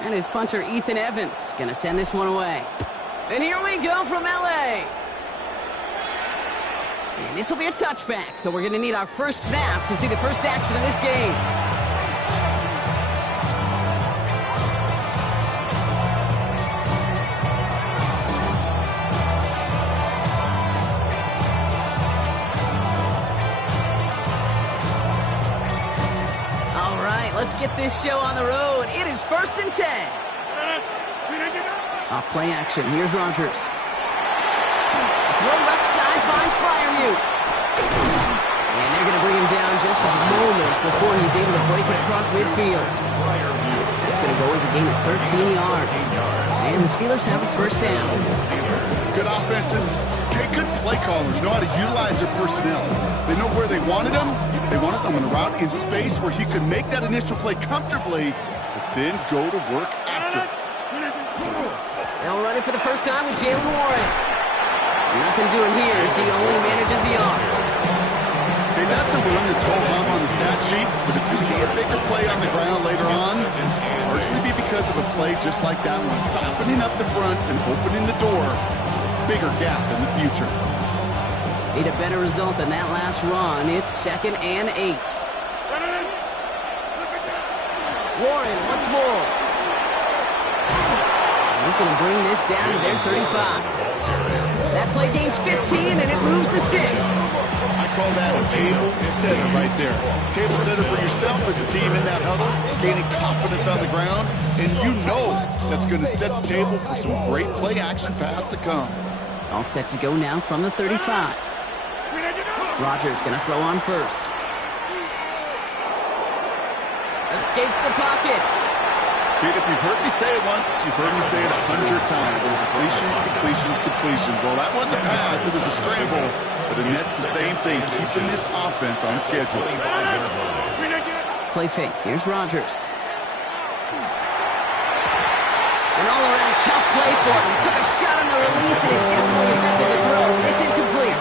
And his punter, Ethan Evans, going to send this one away. And here we go from L.A. And this will be a touchback, so we're going to need our first snap to see the first action of this game. All right, let's get this show on the road. It is 1st and 10. Off play action. Here's Rodgers. Throw left side finds Fryermuth. And they're going to bring him down just a moment before he's able to break it across midfield. That's going to go as a gain of 13 yards. And the Steelers have a first down. Good offenses. Okay, good play callers. Know how to utilize their personnel. They know where they wanted them. They wanted them on a route in space where he could make that initial play comfortably, but then go to work after. They'll run it for the first time with Jalen Warren. Nothing doing here as he only manages the arm. Okay, that's a run that's hold on the stat sheet, but if you see a bigger play on the ground later on, largely be because of a play just like that one, softening up the front and opening the door, bigger gap in the future. Need a better result than that last run. It's 2nd and 8. Warren once more. He's going to bring this down to their 35. That play gains 15, and it moves the sticks. I call that a table setter right there. Table setter for yourself as a team in that huddle, gaining confidence on the ground, and you know that's going to set the table for some great play action pass to come. All set to go now from the 35. Rodgers going to throw on first. Escapes the pocket. If you've heard me say it once, you've heard me say it 100 times. Completions, completions, completions. Well, that wasn't a pass. It was a scramble. But the Nets the same thing, keeping this offense on schedule. Play fake. Here's Rodgers. An all-around tough play for him. Took a shot on the release, and it definitely affected the throw. It's incomplete.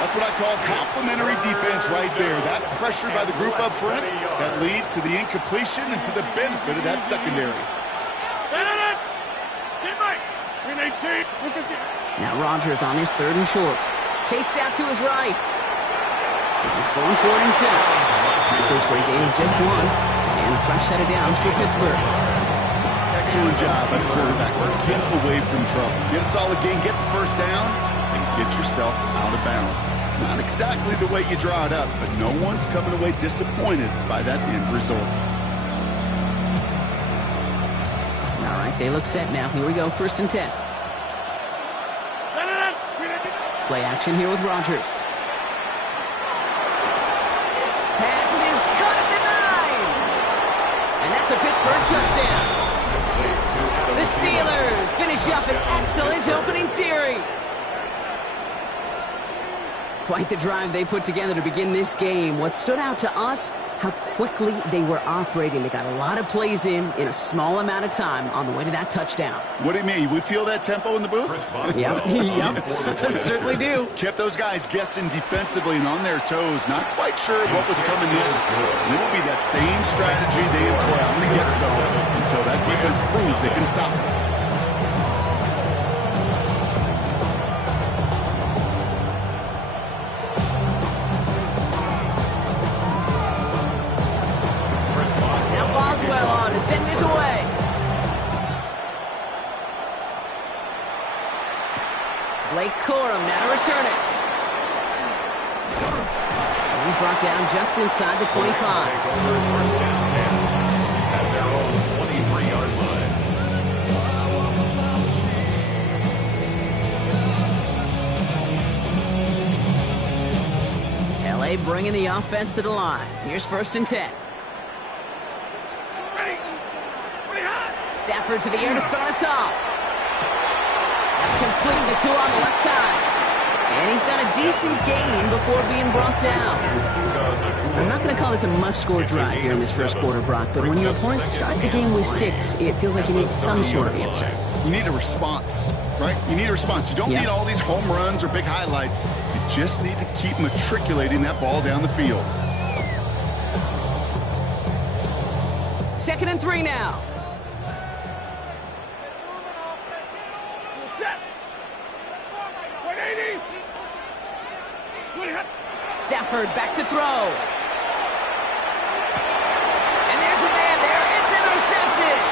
That's what I call complimentary defense right there. That pressure by the group up front, that leads to the incompletion and to the benefit of that secondary. Now Rodgers on his 3rd and short. Chased out to his right. He's going for it himself. That goes for a gain of just 1. And a fresh set of downs for Pittsburgh. Excellent job by the quarterback to keep away from trouble. Get a solid gain, get the first down, and get yourself out of bounds. Not exactly the way you draw it up, but no one's coming away disappointed by that end result. All right, they look set now. Here we go, 1st and 10. Play action here with Rodgers. Pass is caught at the 9! And that's a Pittsburgh touchdown. The Steelers finish up an excellent opening series. Quite the drive they put together to begin this game. What stood out to us, how quickly they were operating. They got a lot of plays in a small amount of time on the way to that touchdown. What do you mean? We feel that tempo in the booth? Yep, certainly do. Kept those guys guessing defensively and on their toes, not quite sure what was coming next. And it will be that same strategy they employ. I'm going to guess so until that defense proves they can stop it. Send this away. Blake Corum now to return it. And he's brought down just inside the 25. First down 10 at their own 23-yard line. L.A. bringing the offense to the line. Here's 1st and 10. Stafford to the air to start us off. That's completing the coup on the left side. And he's got a decent gain before being brought down. I'm not going to call this a must-score drive here in this first quarter, Brock, but when your opponents start the game with 6, it feels like you need some sort of answer. You need a response, right? You need a response. You don't need all these home runs or big highlights. You just need to keep matriculating that ball down the field. 2nd and 3 now. Stafford back to throw. And there's a man there. It's intercepted.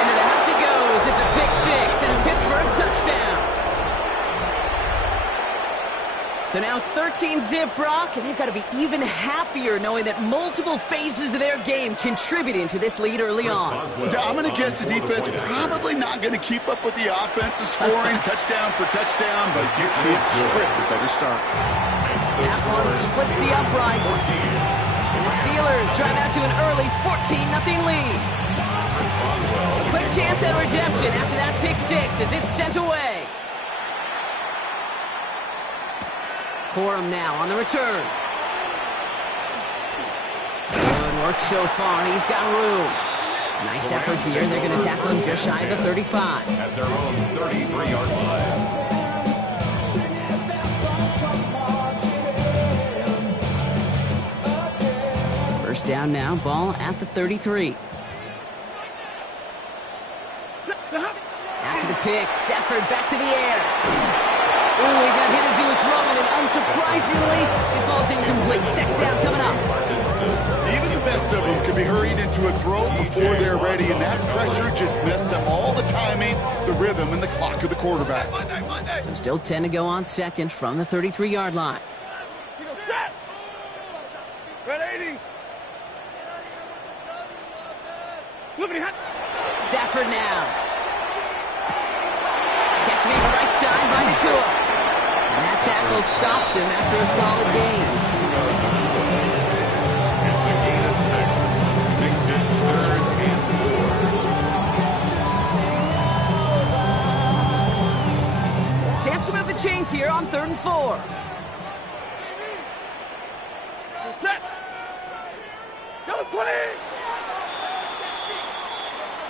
Into the house it goes. It's a pick six and a Pittsburgh touchdown. So now it's 13-zip, Brock, and they've got to be even happier knowing that multiple phases of their game contributed to this lead early on. I'm going to guess the defense probably not going to keep up with the offensive scoring touchdown for touchdown, but you can't script a better start. That one splits the uprights. And the Steelers drive out to an early 14-0 lead. A quick chance at redemption after that pick six as it's sent away. Corum now on the return. Good work so far. He's got room. Nice effort here. They're going to tackle him just shy of the 35. At their own 33-yard line. First down now. Ball at the 33. After the pick, Stafford back to the air. Ooh, he got hit as he was throwing, and unsurprisingly, it falls incomplete. Second down coming up. Even the best of them can be hurried into a throw before they're ready, and that pressure just messed up all the timing, the rhythm, and the clock of the quarterback. So still 10 to go on second from the 33-yard line. Stafford now. Catch me on the right side by Nakua. And that tackle stops him after a solid gain. It's a gain of 6. Makes it 3rd and 4. Chance to move the chains here on 3rd and 4. Set. Go 20.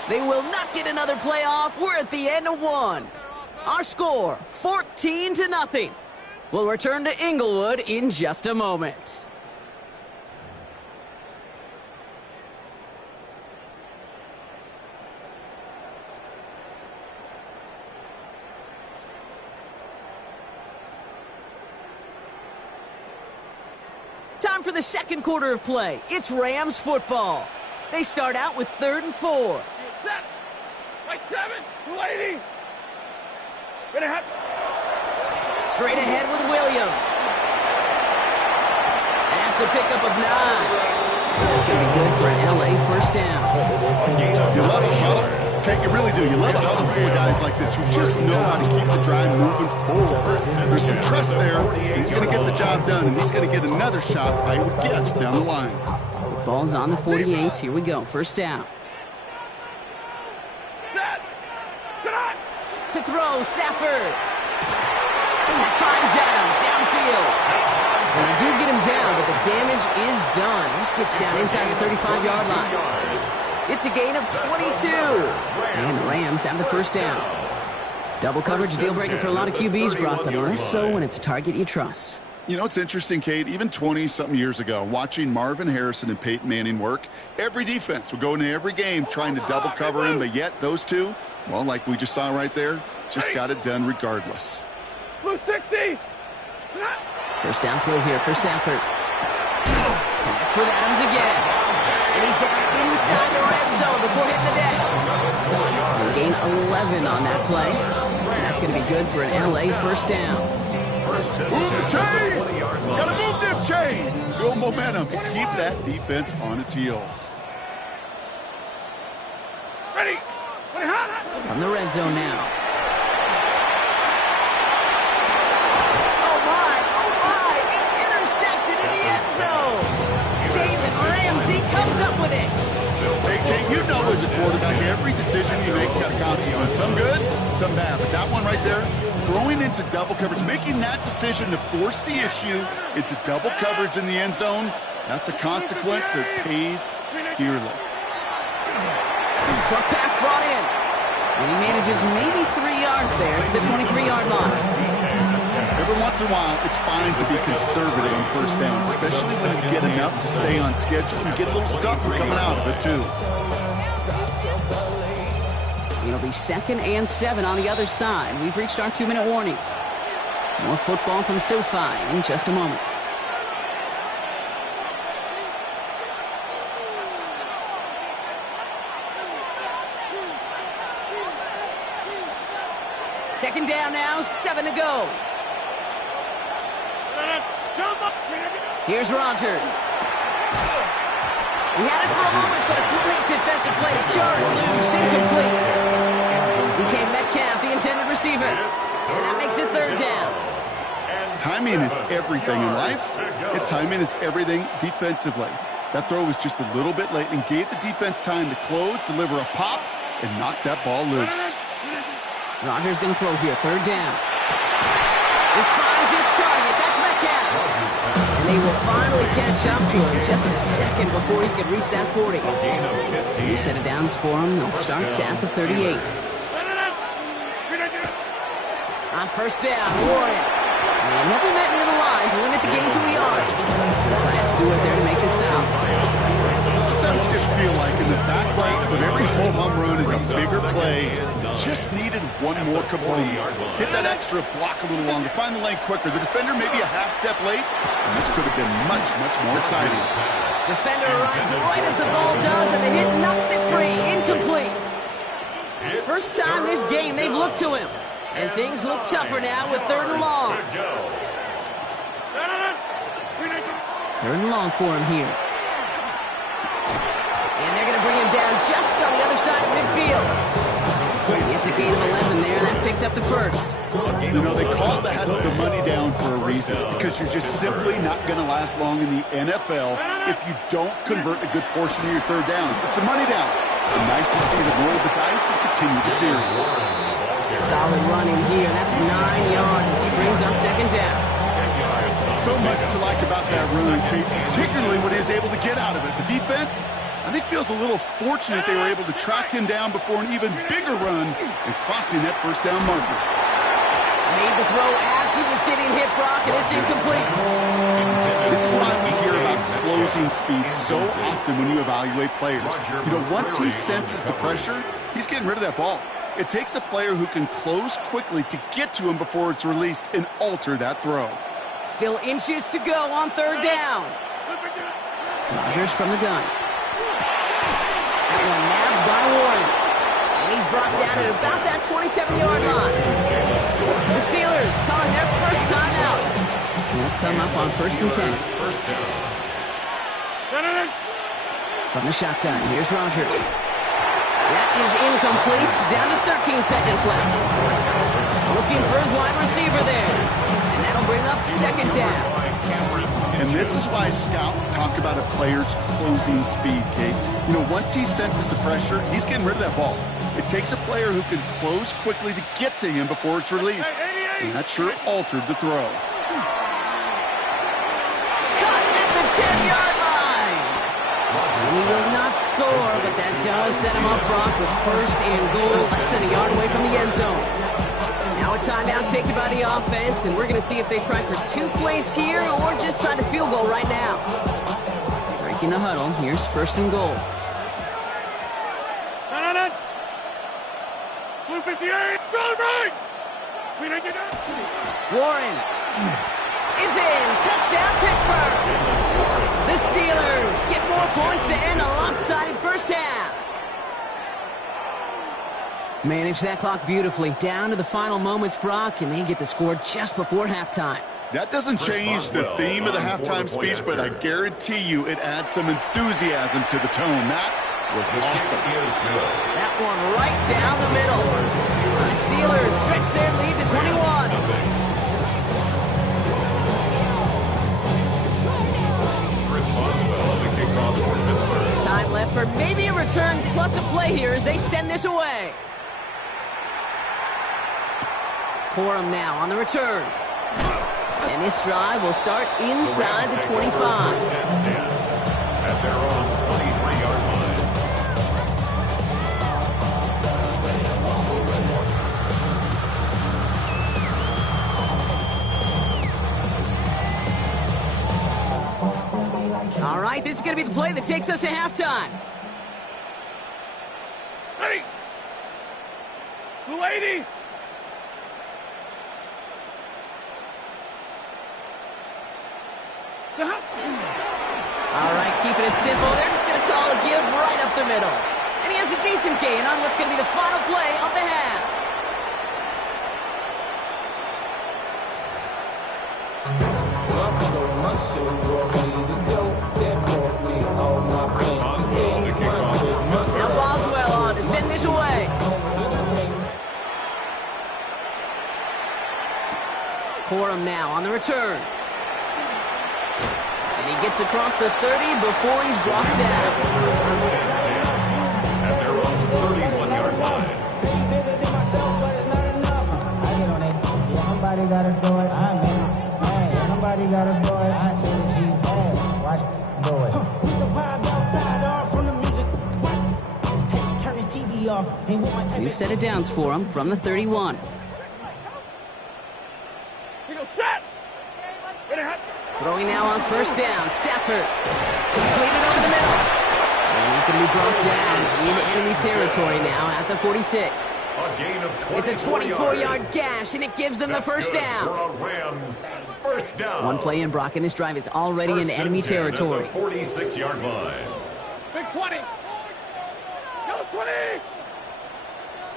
They will not get another playoff. We're at the end of one. Our score, 14-0. We'll return to Inglewood in just a moment. Time for the second quarter of play. It's Rams football. They start out with 3rd and 4. Set. Right 7. 280. Ready, hot. Straight ahead with Williams. That's a pickup of 9. That's going to be good for an LA first down. You love it, how, okay, you really do. You love how the full guys like this who just know how to keep the drive moving forward. There's some trust there. He's going to get the job done, and he's going to get another shot, I would guess, down the line. The ball's on the 48. Here we go. First down. To throw, Stafford. And that finds Adams downfield. And they do get him down, but the damage is done. This gets down inside the 35-yard line. It's a gain of 22. And the Rams have the first down. Double coverage, a deal breaker for a lot of QBs, Brock, but less so when it's a target you trust. You know, it's interesting, Kate, even 20-something years ago, watching Marvin Harrison and Peyton Manning work, every defense would go into every game trying to double cover him, but yet those two, well, like we just saw right there, just got it done regardless. Blue 60. First down throw here for Stafford. Connects with Adams again. And he's down inside the red zone before hitting the deck. They gain 11 on that play. And that's going to be good for an LA first down. Move the chains! Gotta move them chains! Build momentum and keep that defense on its heels. Ready. From the red zone now. Oh my! It's intercepted in the end zone! Jalen Ramsey comes up with it. Hey, Kate, you know as a quarterback, every decision you make's got a consequence. Some good, some bad. But that one right there, throwing into double coverage, making that decision to force the issue into double coverage in the end zone, that's a consequence that pays dearly. Short pass brought in. And he manages maybe 3 yards there to the 23-yard line. Every once in a while, it's fine to be conservative on first down, especially when you get enough to stay on schedule. You get a little something coming out of it, too. It'll be 2nd and 7 on the other side. We've reached our 2-minute warning. More football from SoFi in just a moment. Second down now, 7 to go. Here's Rodgers. He had it for a moment, but a complete defensive play to jar it loose, incomplete. DK Metcalf, the intended receiver. And that makes it third down. Timing is everything in life, and timing is everything defensively. That throw was just a little bit late and gave the defense time to close, deliver a pop, and knock that ball loose. Rodgers going to throw here, third down. This finds its target. That's Metcalf. And they will finally catch up to him just a second before he could reach that 40. New set of downs for him. They'll start at the 38. On first down, Warren. And he'll be met near the line to limit the gain to a yard. Josiah Stewart there to make the stop. Sometimes you just feel like in the background of every home run is a bigger play. Just needed one more component. Hit that extra block a little longer. Find the lane quicker. The defender may be a half step late, and this could have been much, much more exciting. Defender arrives right as the ball does, and the hit knocks it free. Incomplete. First time this game they've looked to him. And things look tougher now with third and long. Third and long for him here. And they're going to bring him down just on the other side of midfield. It's a gain of 11 there, and that picks up the first. You know, they call that the money down for a reason, because you're just simply not going to last long in the NFL if you don't convert a good portion of your third downs. It's the money down. And nice to see them roll the dice and continue the series. Solid run in here. That's 9 yards as he brings up second down. So much to like about that run, Kate, particularly when he is able to get out of it. The defense, I think, feels a little fortunate they were able to track him down before an even bigger run and crossing that first down marker. Made the throw as he was getting hit, Brock, and it's incomplete. This is why we hear about closing speed so often when you evaluate players. You know, once he senses the pressure, he's getting rid of that ball. It takes a player who can close quickly to get to him before it's released and alter that throw. Still inches to go on third down. Rodgers from the gun. That one nabbed by Warren. And he's brought down at about that 27-yard line. The Steelers calling their first time out. They'll come up on first and 10. From the shotgun, here's Rodgers. That is incomplete. Down to 13 seconds left. Looking for his wide receiver there. And that'll bring up second down. And this is why scouts talk about a player's closing speed, Kate. You know, once he senses the pressure, he's getting rid of that ball. It takes a player who can close quickly to get to him before it's released. And that sure altered the throw. Caught at the 10-yard line. He will not score, but that does set him up, Brock, with first and goal, less than a yard away from the end zone. Now a timeout taken by the offense, and we're going to see if they try for 2 plays here or just try the field goal right now. Breaking the huddle, here's first and goal. Blue 58, go right! We didn't get that. Warren is in. Touchdown, Pittsburgh. The Steelers get more points to end a lopsided first half. Manage that clock beautifully. Down to the final moments, Brock, and they get the score just before halftime. That doesn't change the theme of the halftime speech, but I guarantee you it adds some enthusiasm to the tone. That was awesome. That one right down the middle. The Steelers stretch their lead to 21. Time left for maybe a return plus a play here as they send this away. Corum now on the return. And this drive will start inside the 25. At their own 23-yard line. All right, this is going to be the play that takes us to halftime. Ready! 280! All right, keeping it simple. They're just going to call a give right up the middle. And he has a decent gain on what's going to be the final play of the half. Now Boswell on to send this away. Corum now on the return. And he gets across the 30 before he's brought down. At their own 31-yard line. Somebody gotta do it. I'm in. Hey, somebody gotta do it. I see the G. Hey, watch do it. We survived outside off from the music. Hey, turn his TV off. Two set of downs for him from the 31. Throwing now on first down. Stafford completed over the middle. And he's going to be brought down in enemy territory now at the 46. It's a 24-yard gash, and it gives them the first down. First down. One play in, Brock, and this drive is already in enemy territory. 46-yard line. Big 20. Yellow 20.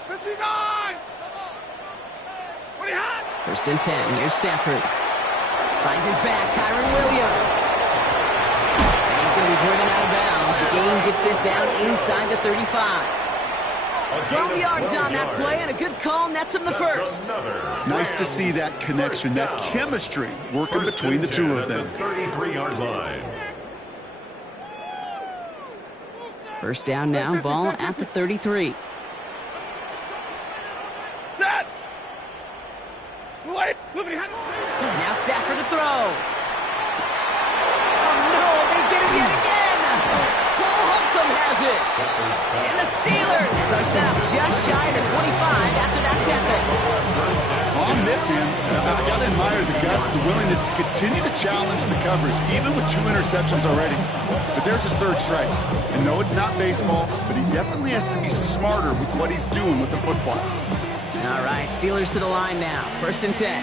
59. 20 hot. First and 10. Here's Stafford. Finds his back, Kyron Williams. And he's going to be driven out of bounds. The game gets this down inside the 35. 12 yards on that play, and a good call nets him the first. Nice to see that connection, that chemistry working between the two of them. 33-yard line. First down now, ball at the 33. Set. Wait. Now Stafford to throw. Oh, no, they get him yet again. Cole Holcomb has it. And the Steelers are set up just shy of the 25 after that tackle. On Nick, man, I got to admire the guts, the willingness to continue to challenge the coverage, even with 2 interceptions already. But there's his third strike. And no, it's not baseball, but he definitely has to be smarter with what he's doing with the football. All right, Steelers to the line now. First and 10.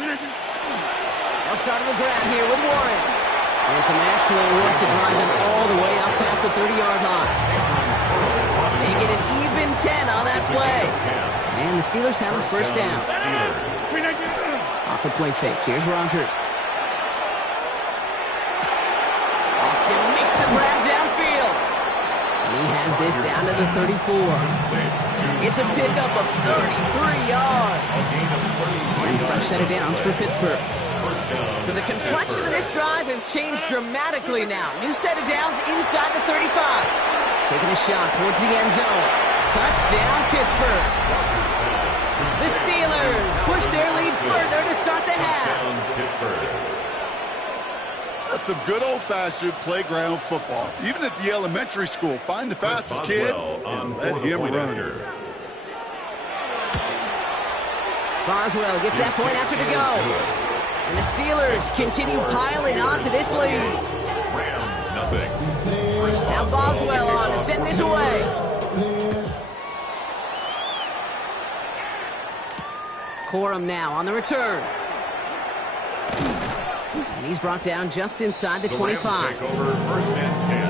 They'll start on the ground here with Warren. And some excellent work to drive them all the way up past the 30-yard line. They get an even 10 on that play. And the Steelers have a first down. Off the play fake. Here's Rodgers. Austin makes the grab downfield. And he has this down to the 34. It's a pickup of 33 yards. And fresh set of downs for Pittsburgh. So the complexion of this drive has changed dramatically now. New set of downs inside the 35. Taking a shot towards the end zone. Touchdown, Pittsburgh. The Steelers push their lead further to start the half. That's some good old-fashioned playground football. Even at the elementary school, find the fastest kid and let him run. Boswell gets that point after to go. And the Steelers continue piling on to this lead. Rams, nothing. Now Boswell on to send this away. Corum now on the return. And he's brought down just inside the 25. Rams take over first and 10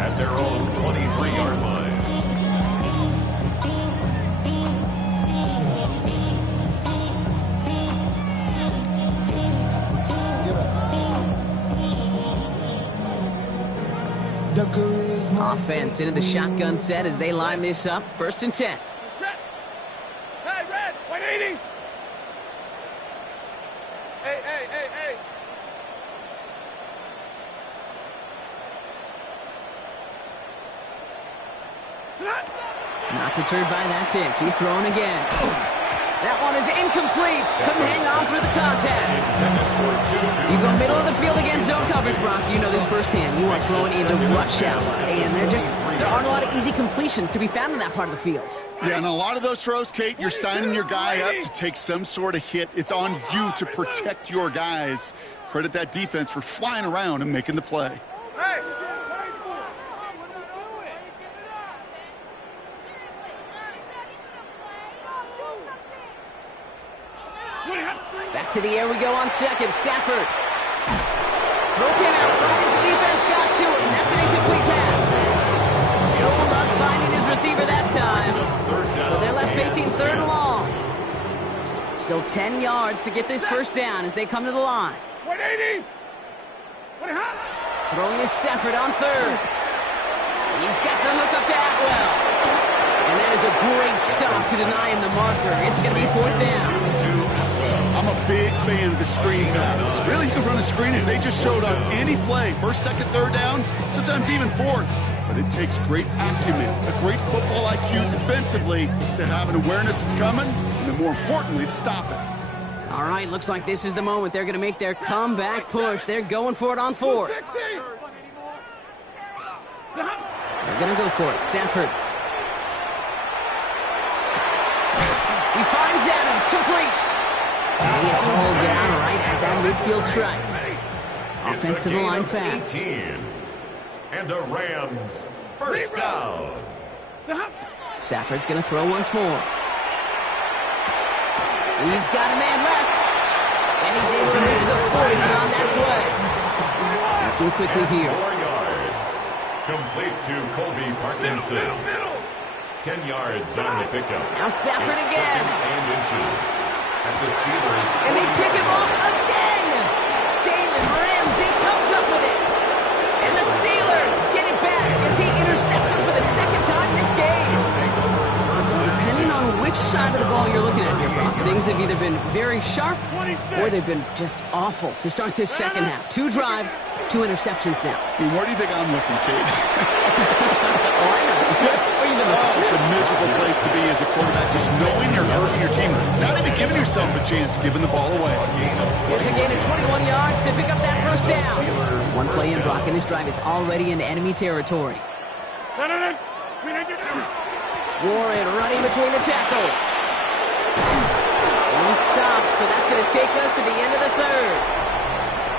at their own 23-yard line. Offense into the shotgun set as they line this up. First and 10. Hey, Red, 180. Hey. Not deterred by that pick. He's throwing again. That one is incomplete. Couldn't hang on through the contact. You go middle of the field against zone coverage, Brock. You know this firsthand. You are throwing into rush hour. And there aren't a lot of easy completions to be found in that part of the field. Yeah, and a lot of those throws, Kate, you're signing your guy up to take some sort of hit. It's on you to protect your guys. Credit that defense for flying around and making the play. Hey. Back Back to the air we go on second. Stafford. Broken out right as the defense got to him. That's an incomplete pass. No luck finding his receiver that time. So they're left facing third and long. Still 10 yards to get this first down as they come to the line. 180. Throwing is Stafford on third. He's got the hook up to Atwell. And that is a great stop to deny him the marker. It's going to be fourth down. I'm a big fan of the screen pass. Really, you can run a screen as they just showed on any play. First, second, third down, sometimes even fourth. But it takes great acumen, a great football IQ defensively to have an awareness it's coming, and then more importantly, to stop it. All right, looks like this is the moment they're going to make their comeback push. They're going for it on fourth. They're going to go for it. Stafford. He finds Adams, complete. And he is hauled down right at that midfield stripe. Offense to the line fast. 18. And a Rams first down. Stafford's going to throw once more. He's got a man left. And he's able to reach the 40 on that play. Looking quickly here. 4 yards. Complete to Colby Parkinson. 10 yards on the pickup. Now Stafford It's again. 2nd and inches. At the Steelers. And they pick him off again. Jalen Ramsey comes up with it. And the Steelers get it back as he intercepts him for the second time this game. So depending on which side of the ball you're looking at here, Brock, things have either been very sharp or they've been just awful to start this second half. 2 drives, 2 interceptions now. I mean, where do you think I'm looking, Kate? Oh, I know. Where you been looking? Oh, it's a miserable place to be as a quarterback, just knowing you're hurting your team. Not even giving yourself a chance, giving the ball away. It's a gain of 21 yards to pick up that first down. One play in, Brock, and this drive is already into enemy territory. Warren running between the tackles. And he stops, so that's going to take us to the end of the third.